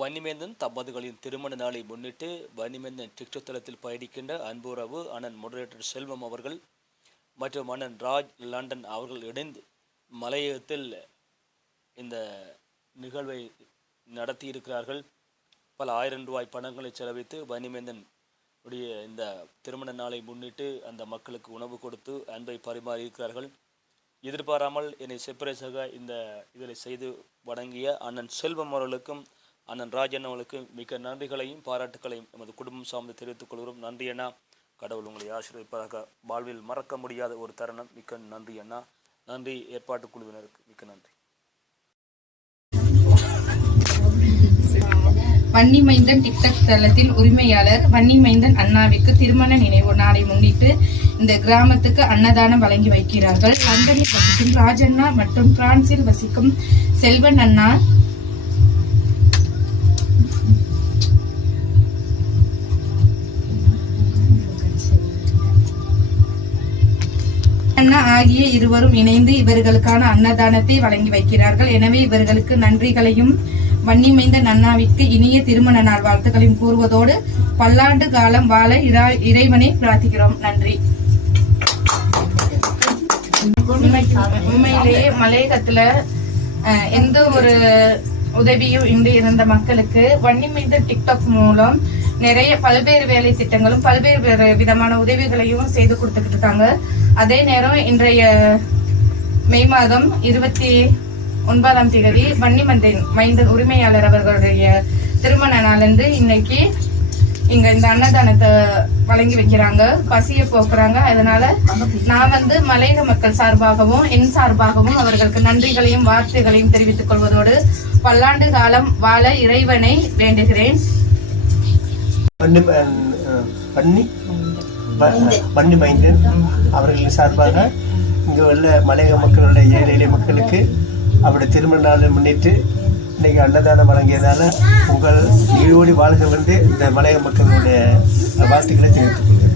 வன்னிமேந்தன் தம்பதிகளின் திருமண நாளை முன்னிட்டு வன்னிமேந்தன் டிக்டாக் தளத்தில் பயணிக்கின்ற அன்புறவு அண்ணன் மொடரேட்டர் செல்வம் அவர்கள் மற்றும் அண்ணன் ராஜ் லண்டன் அவர்கள் இணைந்து மலையகத்தில் இந்த நிகழ்வை நடத்தியிருக்கிறார்கள் பல ஆயிரம் ரூபாய் பணங்களை செலவித்து வன்னிமேந்தன் உடைய இந்த திருமண நாளை முன்னிட்டு அந்த மக்களுக்கு உணவு கொடுத்து அன்பை பரிமாறியிருக்கிறார்கள் எதிர்பாராமல் என்னை செப்பரேஸாக இந்த இதில் செய்து வழங்கிய அண்ணன் செல்வம் அவர்களுக்கும் அண்ணன் ராஜன் அவர்களுக்கும் மிக்க நன்றிகளையும் பாராட்டுகளையும் எமது குடும்பம் சார்ந்து தெரிவித்துக் கொள்கிறோம். நன்றி அண்ணா. கடவுள் உங்களை ஆசீர்வதிப்பதாக வாழ்வில் மறக்க முடியாத ஒரு தருணம். மிக்க நன்றி அண்ணா. நன்றி. ஏற்பாட்டு குழுவினருக்கு மிக்க நன்றி. வன்னிமைந்தன் டிக்டாக் தளத்தில் உரிமையாளர் வன்னிமைந்தன் அண்ணாவிற்கு திருமண நினைவு நாளை முன்னிட்டு இந்த கிராமத்துக்கு அன்னதானம் வழங்கி வைக்கிறார்கள். லண்டனில் வசிக்கும் ராஜண்ணா மற்றும் பிரான்சில் வசிக்கும் செல்வன் அண்ணா அண்ணா ஆகிய இருவரும் இணைந்து இவர்களுக்கான அன்னதானத்தை வழங்கி வைக்கிறார்கள். எனவே இவர்களுக்கு நன்றிகளையும் வன்னிமைந்த நன்னாவிற்கு இனிய திருமண நாள் வாழ்த்துக்களையும் கூறுவதோடு பல்லாண்டு காலம் வாழ இரா- இறைவனை பிரார்த்திக்கிறோம். நன்றி. உண்மையிலேயே மலையகத்துல அஹ், எந்த ஒரு உதவியும் இன்றி இருந்த மக்களுக்கு வன்னிமைந்த டிக்டாக் மூலம் நிறைய பல்வேறு வேலை திட்டங்களும் பல்வேறு வேறு விதமான உதவிகளையும் செய்து கொடுத்துக்கிட்டு இருக்காங்க. அதே நேரம் இன்றைய மே மாதம் இருபத்தி ஒன்பதாம் தேதி வன்னிமந்தின் மைந்தன் உரிமையாளர் அவர்களுடைய திருமண நாளன்று இன்னைக்கு இங்க இந்த அன்னதானத்தை வழங்கி வைக்கிறாங்க. பசிய போக்குறாங்க. அதனால நான் வந்து மலையக மக்கள் சார்பாகவும் என் சார்பாகவும் அவர்களுக்கு நன்றிகளையும் வார்த்தைகளையும் தெரிவித்துக் கொள்வதோடு பல்லாண்டு காலம் வாழ இறைவனை வேண்டுகிறேன். பண்ணி பண்ணி பண்ணி மைந்தன் அவர்களின் சார்பாக இங்கே உள்ள மலையக மக்களுடைய ஏழை எளிய மக்களுக்கு அவருடைய திருமண நாளை முன்னிட்டு இன்னைக்கு அன்னதானம் வழங்கியதால உங்கள் நீரோடி வாழ்க வந்து இந்த மலையக மக்களுடைய வாழ்த்துக்களை தெரிவித்துக் கொள்கிறேன்.